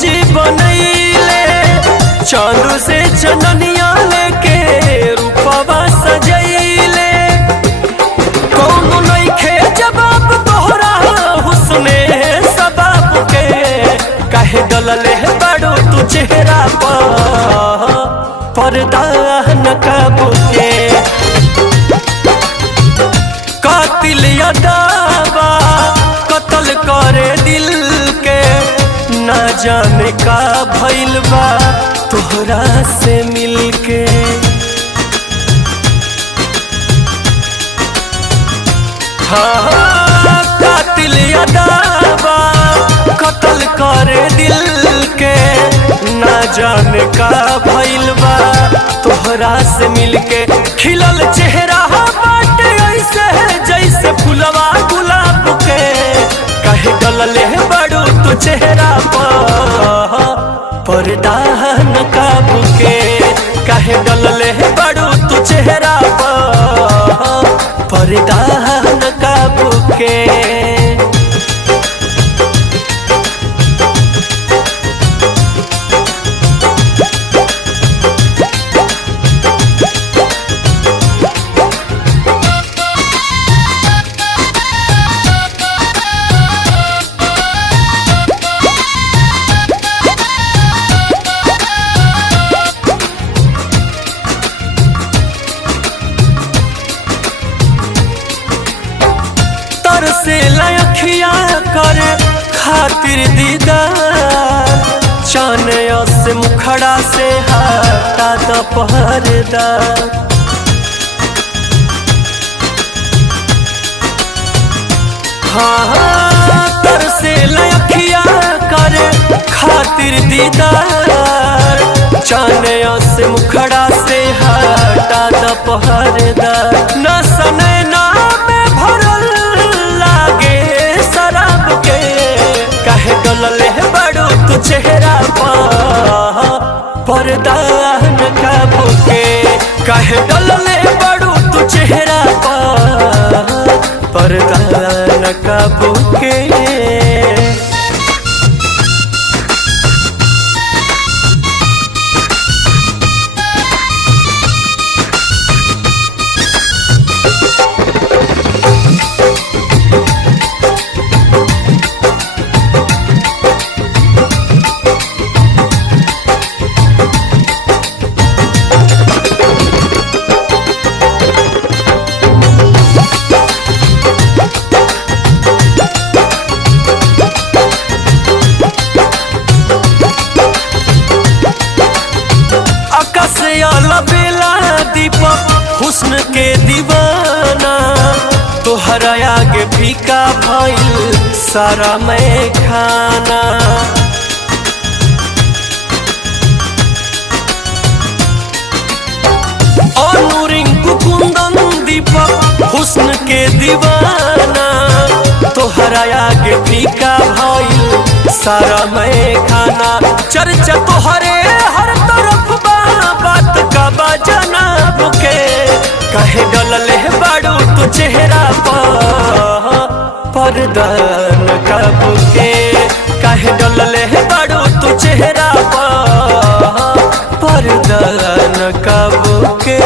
जी बनैले चांद से चननिया लेके रूपवा सजैले। कौनो नइखे जवाब तोहरा हुस्ने सबाब के, काहे डलले बाड़ू तू चेहरा पर पर्दा नकाब के। कातिल अदावा कत्ल करे दिल के, ना जाने का भइल बा तोहरा से मिलके। हाँ कातिल अदावा कत्ल करे दिल के, ना जाने का भइल बा तोहरा से मिलके। खिलल चेहरा बाटे ऐसे जैसे फुलवा गुलाब के, काहे डलले बाड़ू तू चेहरा पर पर्दा नकाब के। काहे डलले बाड़ू तू चेहरा पर पर्दा नकाब के। से लखिया कर खातिर दीदार, चाने से मुखड़ा से हटा द पर्दा। हाँ तर से लखिया कर खातिर दीदार, चाने से मुखड़ा से हटा द पर्दा। न सने ना डलले बाड़ू तू चेहरा पर पर्दा नकाब के। काहे डलले बाड़ू तू चेहरा पर पर्दा नकाब के। बेला दीपक हुस्न के दीवाना, तोहरा आगे फीका भइल सारा मैं खाना। और रिंकू कुंदन दीपक हुस्न के दीवाना, तोहरा आगे फीका भइल सारा मैं खाना। चर्चा तोहरे हर तरफ बात का जनाब के, काहे डलले बाड़ू तू चेहरा पर पर्दा नकाब के। काहे डलले बाड़ू तू चेहरा पर पर्दा नकाब के।